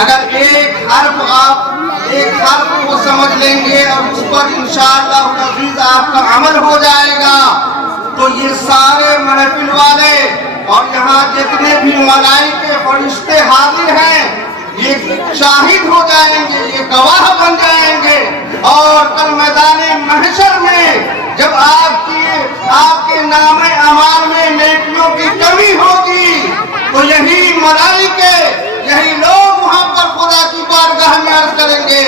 اگر ایک حرف کو سمجھ لیں گے اور اس پر انشاءاللہ العزیز آپ کا عمل ہو جائے گا تو یہ سارے محفل والے اور یہاں جتنے بھی ملائکے فرشتے حاضر ہیں یہ شاہد ہو جائیں گے، یہ گواہ بن جائیں گے. اور کل میدان محشر میں جب آپ کے نام اعمال میں نیکیوں کی کمی ہوگی تو یہی ملائکے، یہی لوگ وہاں پر خدا کی بارگاہ میں عرض کریں گے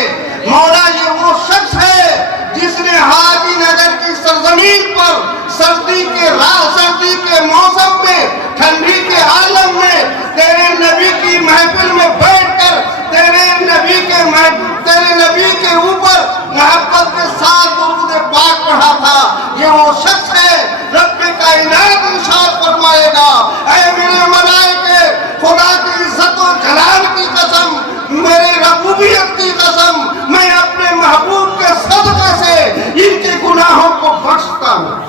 مولا یہ وہ شخص ہے جس نے حاجی نگر کی سرزمین پر سردی کے موسم میں، ٹھنڈی کے عالم میں تیرے نبی کی محفل میں بیٹھ کر تیرے نبی کے اوپر محبت کے ساتھ درود پاک پڑھا تھا. یہ وہ شخص ہے رب کائنات ارشاد فرمائے گا اے میرے ملائکے، خدا کی عزت و جلال کی قسم، میرے ربوبیت کی قسم، میں اپنے محبوب کے صدقے سے ان کے گناہوں کو بخشتا ہوں.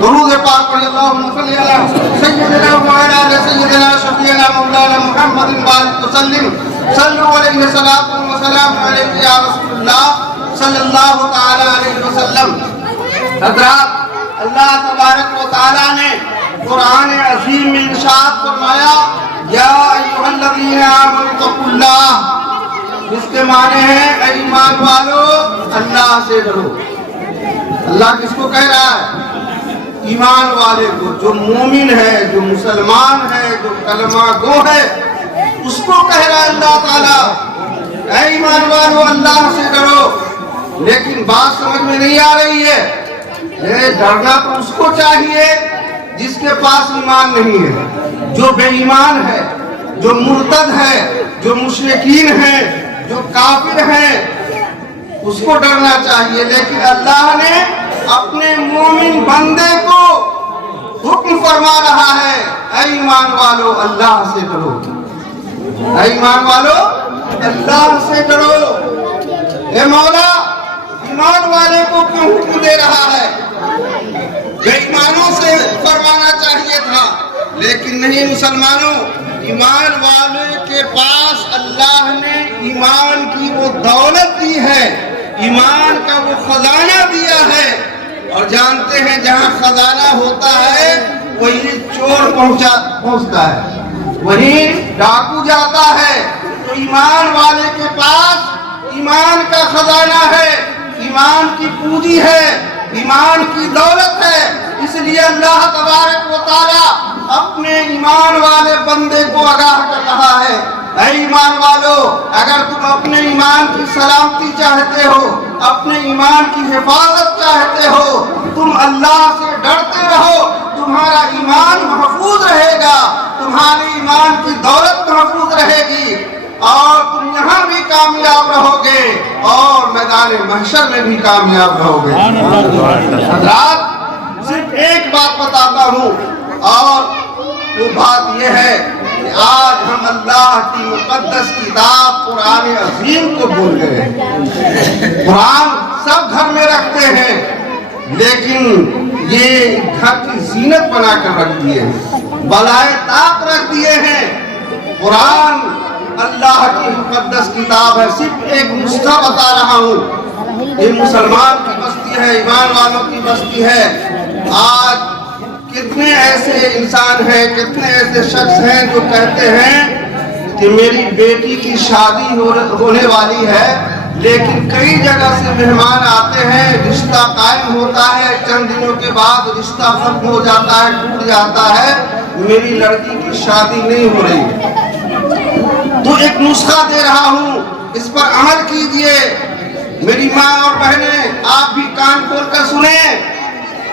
درود پاک پڑھیں اللہم صلی علی سیدنا مولانا سیدنا شفیعنا مولانا محمد بارک وسلم صلو علیہ الصلوۃ والسلام علیہ یا رسول اللہ صلی اللہ تعالی علیہ وسلم. حضرات، اللہ تبارک و تعالی نے قرآن عظیم میں ارشاد فرمایا یا ایھا الذین آمنوا اتقوا اللہ، اس کے معنی ہے اے ایمان والو اللہ سے ڈرو. اللہ کس کو کہہ رہا ہے؟ ایمان والے کو، جو مومن ہے، جو مسلمان ہے، جو کلمہ گو ہے، اس کو کہہ رہا ہے اللہ تعالیٰ اے ایمان والو اللہ سے ڈرو. لیکن بات سمجھ میں نہیں آ رہی ہے. ڈرنا تو اس کو چاہیے جس کے پاس ایمان نہیں ہے، جو بے ایمان ہے، جو مرتد ہے، جو مشرکین ہیں، جو کافر ہیں، اس کو ڈرنا چاہیے. لیکن اللہ نے اپنے مومن بندے کو حکم فرما رہا ہے اے ایمان والو اللہ سے ڈرو، اے ایمان والو اللہ سے ڈرو. اے مولا، ایمان والے کو کیوں حکم دے رہا ہے؟ بے ایمانوں سے فرمانا چاہیے تھا، لیکن نہیں مسلمانوں، ایمان والے کے پاس اللہ نے ایمان کی وہ دولت دی ہے، ایمان کا وہ خزانہ دیا ہے. اور جانتے ہیں جہاں خزانہ ہوتا ہے وہیں چور پہنچتا ہے، وہیں ڈاکو جاتا ہے. تو ایمان والے کے پاس ایمان کا خزانہ ہے، ایمان کی پونجی ہے، ایمان کی دولت ہے. اس لیے اللہ تبارک و تعالی اپنے ایمان والے بندے کو آگاہ کر رہا ہے اے ایمان والو، اگر تم اپنے ایمان کی سلامتی چاہتے ہو، اپنے ایمان کی حفاظت چاہتے ہو، تم اللہ سے ڈرتے رہو، تمہارا ایمان محفوظ رہے گا، تمہاری ایمان کی دولت محفوظ رہے گی اور تم یہاں بھی کامیاب رہو گے اور میدان محشر میں بھی کامیاب رہو گے. حضرات، صرف ایک بات بتاتا ہوں اور وہ بات یہ ہے کہ آج ہم اللہ کی مقدس کتاب قرآن عظیم کو بھول گئے. قرآن سب گھر میں رکھتے ہیں لیکن یہ گھر کی زینت بنا کر رکھ دیے ہیں، بالائے طاق رکھ دیے ہیں. قرآن اللہ کی مقدس کتاب ہے. صرف ایک نسخہ بتا رہا ہوں، یہ مسلمان کی بستی ہے، ایمان والوں کی بستی ہے. آج کتنے ایسے انسان ہیں، کتنے ایسے شخص ہیں جو کہتے ہیں کہ میری بیٹی کی شادی ہونے والی ہے، لیکن کئی جگہ سے مہمان آتے ہیں، رشتہ قائم ہوتا ہے، چند دنوں کے بعد رشتہ ختم ہو جاتا ہے، ٹوٹ جاتا ہے، میری لڑکی کی شادی نہیں ہو رہی. تو ایک نسخہ دے رہا ہوں، اس پر عمل کیجئے. میری ماں اور بہنیں، آپ بھی کان کھول کر سنیں.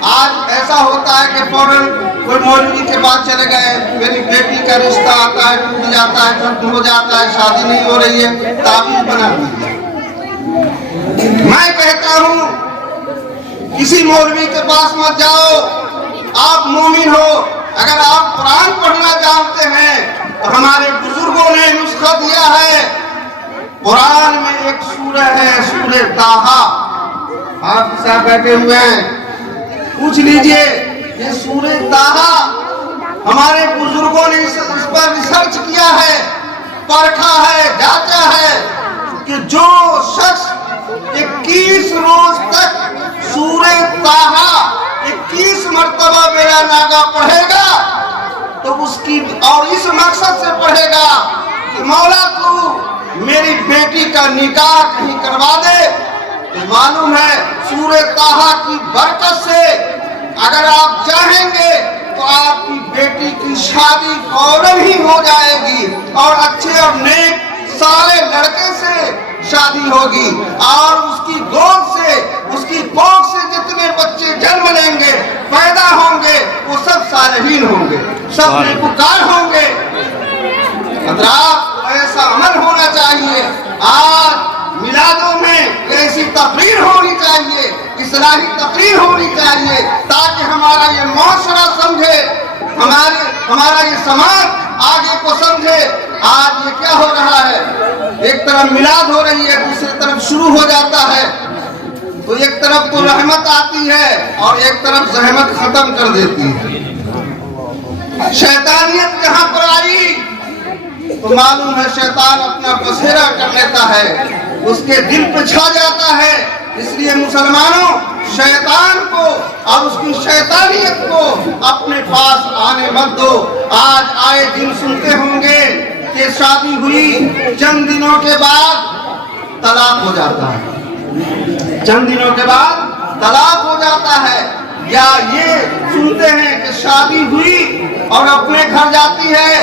آج ایسا ہوتا ہے کہ فوراً کوئی مولوی کے پاس چلے گئے، میری بیٹی کا رشتہ آتا ہے، ٹوٹ جاتا ہے، ختم ہو جاتا ہے، شادی نہیں ہو رہی ہے، تعویذ بنا دیجیے. میں کہتا ہوں کسی مولوی کے پاس مت جاؤ. آپ مومن ہو، اگر آپ قرآن پڑھنا جانتے ہیں تو ہمارے بزرگوں نے نسخہ دیا ہے. قرآن میں ایک سورہ ہے، سورہ طٰہٰ. آپ صاحب بیٹھے ہوئے ہیں، پوچھ لیجئے یہ سورہ طٰہٰ ہمارے بزرگوں نے اس پر ریسرچ کیا ہے، پرکھا ہے، جانچا ہے کہ جو شخص 21 روز تک سورہ طٰہٰ 21 مرتبہ میرا ناغہ پڑھے گا تو اس کی، اور اس مقصد سے پڑھے گا کہ مولا تو میری بیٹی کا نکاح کہیں کروا دے، تو معلوم ہے سورہ طٰہٰ کی برکت سے اگر آپ چاہیں گے تو آپ کی بیٹی کی شادی فوراً ہی ہو جائے گی اور اچھے اور نیک سارے لڑکے سے شادی ہوگی، اور اس کی گود سے، اس کی کوکھ سے جتنے بچے جنم لیں گے، پیدا ہوں گے، وہ سب صالحین ہوں گے، سب نیکوکار ہوں گے۔ حضرات ایسا عمل ہونا چاہیے۔ آج میلادوں میں ایسی تقریر ہونی چاہیے، اصلاحی تقریر ہونی چاہیے تاکہ ہمارا یہ معاشرہ سمجھے، ہمارا یہ سماج آگے کو سمجھے۔ آج یہ کیا ہو رہا ہے، ایک طرف میلاد ہو رہی ہے، دوسری طرف شروع ہو جاتا ہے، تو ایک طرف تو رحمت آتی ہے اور ایک طرف زحمت ختم کر دیتی ہے۔ شیطانیت جہاں پر آئی تو معلوم ہے شیطان اپنا بسیرا کر لیتا ہے، اس کے دل پہ چھا جاتا ہے۔ اس لیے مسلمانوں شیطان کو اور اس کی شیطانیت کو اپنے پاس آنے مت دو۔ آج آئے دن سنتے ہوں گے کہ شادی ہوئی چند دنوں کے بعد طلاق ہو جاتا ہے، چند دنوں کے بعد طلاق ہو جاتا ہے، یا یہ سنتے ہیں کہ شادی ہوئی اور اپنے گھر جاتی ہے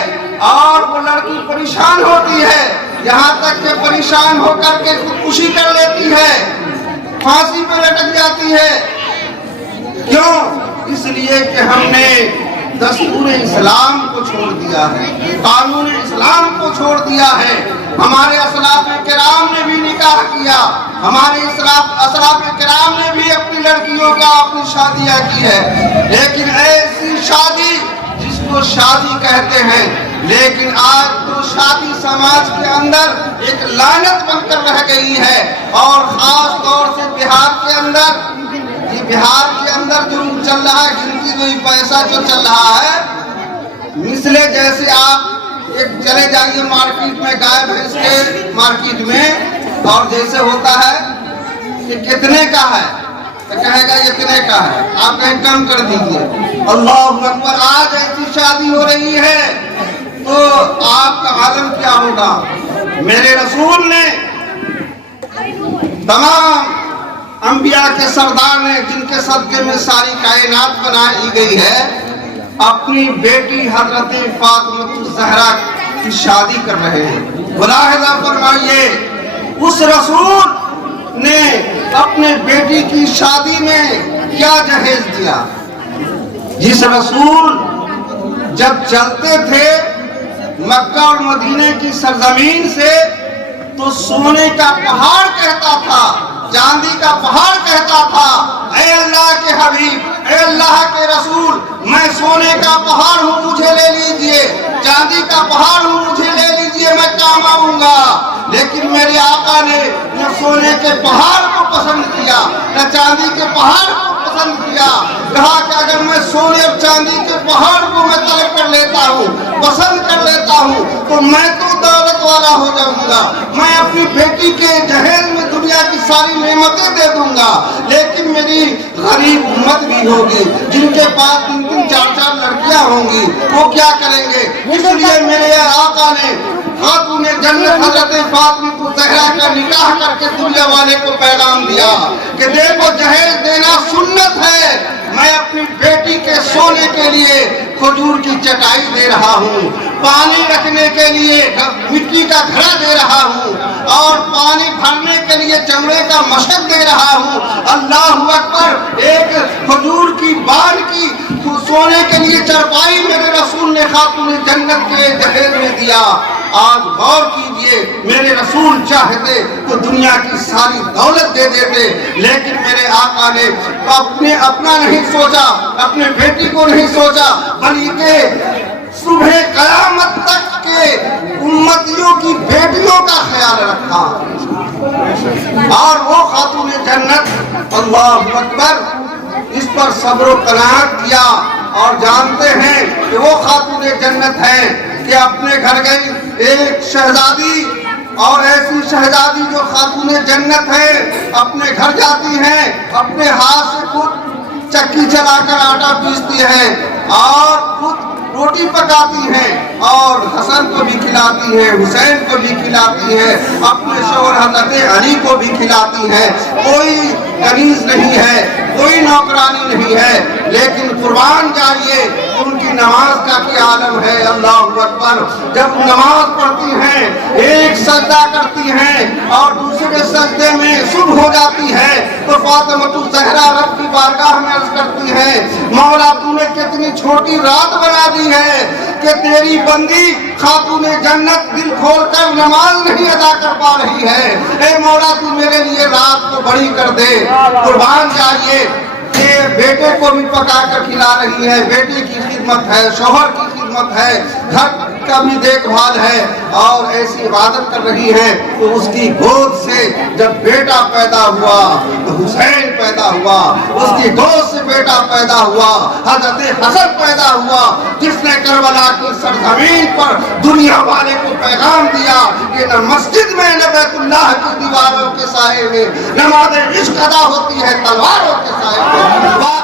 اور وہ لڑکی پریشان ہوتی ہے، یہاں تک کہ پریشان ہو کر کے خودکشی کر لیتی ہے، پھانسی پہ لٹک جاتی ہے۔ کیوں؟ اس لیے کہ ہم نے دستور اسلام کو چھوڑ دیا ہے، قانون اسلام کو چھوڑ دیا ہے۔ ہمارے اسلاف کرام نے بھی نکاح کیا، ہمارے اسلاف کرام نے بھی اپنی لڑکیوں کا اپنی شادیاں کی ہے، لیکن ایسی شادی جس کو شادی کہتے ہیں، لیکن آج تو شادی سماج کے اندر ایک لعنت بن کر رہ گئی ہے، اور خاص طور سے بہار کے اندر جو چل رہا ہے، گنتی جو پیسہ جو چل رہا ہے، مثلے جیسے آپ ایک چلے جائیے مارکیٹ میں، گائے بھینس کے مارکیٹ میں، اور جیسے ہوتا ہے کہ کتنے کا ہے تو کہے گا اتنے کا ہے، آپ کہیں کم کر دیجئے۔ اللہ اکبر، آج ایسی شادی ہو رہی ہے تو آپ کا عالم کیا ہوگا۔ میرے رسول نے تمام انبیاء کے سردار نے، جن کے صدقے میں ساری کائنات بنائی گئی ہے، اپنی بیٹی حضرت فاطمہ الزہرا کی شادی کر رہے ہیں۔ ملاحظہ فرمائیے، اس رسول نے اپنے بیٹی کی شادی میں کیا جہیز دیا۔ جس رسول جب چلتے تھے مکہ اور مدینے کی سرزمین سے تو سونے کا پہاڑ کہتا تھا، چاندی کا پہاڑ کہتا تھا، اے اللہ کے حبیب، اے اللہ کے رسول، میں سونے کا پہاڑ ہوں، مجھے لے لیجئے، چاندی کا پہاڑ ہوں، مجھے لے لیجئے، میں کام آؤں گا۔ لیکن میرے آقا نے نہ سونے کے پہاڑ کو پسند کیا، نہ چاندی کے پہاڑ کو پسند کیا، کہا کہ اگر میں سونے اور چاندی کے پہاڑ کو میں طلب کر لیتا ہوں، پسند کر لیتا ہوں، تو میں تو دولت والا ہو جاؤں گا، میں اپنی بیٹی کے جہیز میں دنیا کی ساری نعمتیں دے دوں گا، لیکن میری غریب امت بھی ہوگی جن کے پاس 3-3 4-4 لڑکیاں ہوں گی، وہ کیا کریں گے۔ اس لیے میرے آقا نے خاتون جنت حضرت فاطمہ الزہرا کا نکاح کر کے دنیا والے کو پیغام دیا کہ دیکھو جہیز دینا سنت ہے، میں اپنی بیٹی کے سونے کے لیے کھجور کی چٹائی دے رہا ہوں، پانی رکھنے کے لیے مٹی کا گھڑا دے رہا ہوں، اور پانی بھرنے کے لیے چمڑے کا مشق دے رہا ہوں۔ اللہ اکبر، ایک کھجور کی بال کی سونے کے لیے چرپائی میرے رسول نے خاتون جنت کے جہیز میں دیا۔ آج غور کیجئے، میرے رسول چاہتے تو دنیا کی ساری دولت دے دیتے، لیکن میرے آقا نے اپنا نہیں سوچا، اپنے بیٹی کو نہیں سوچا، بلکہ صبح قیامت تک کے امتیوں کی بیٹیوں کا خیال رکھا، اور وہ خاتون جنت اللہ اکبر اس پر صبر و قناعت کیا اور جانتے ہیں کہ وہ خاتون جنت ہے کہ اپنے گھر گئی ایک شہزادی، اور ایسی شہزادی جو خاتون جنت ہے اپنے گھر جاتی ہیں، اپنے ہاتھ سے خود چکی چلا کر آٹا پیستی ہے اور خود روٹی پکاتی ہیں اور حسن کو بھی کھلاتی ہے، حسین کو بھی کھلاتی ہے، اپنے شوہر حضرت علی کو بھی کھلاتی ہے، کوئی کنیز نہیں ہے، کوئی نوکرانی نہیں ہے، لیکن قربان جائیے ان کی نماز کا کیا عالم ہے۔ اللہ اکبر، جب نماز پڑھتی ہیں ایک سجدہ کرتی ہیں اور دوسرے سجدے میں صبح ہو جاتی ہے تو فاطمہ الزہرا رب کی بارگاہ میں عرض کرتی ہے، مولا تو نے کتنی چھوٹی رات بنا دی ہے کہ تیری بندی خاتون جنت دل کھول کر نماز نہیں ادا کر پا رہی ہے، اے مولا تو میرے لیے رات کو بڑی کر دے۔ قربان جائیے کہ بیٹے کو بھی پکا کر کھلا رہی ہے، بیٹے کی خدمت ہے، شوہر کی خدمت ہے، گھر کا بھی دیکھ بھال ہے اور ایسی عبادت کر رہی ہے۔ تو اس کی گود سے جب بیٹا پیدا ہوا تو حسین پیدا ہوا، اس کی گود سے بیٹا پیدا ہوا، حضرت حسن پیدا ہوا، جس نے کربلا کی سرزمین پر دنیا والے کو پیغام دیا کہ نہ مسجد میں نہ بیت اللہ کی دیواروں کے سائے میں نماز عشق ادا ہوتی ہے تلواروں کے سائے میں۔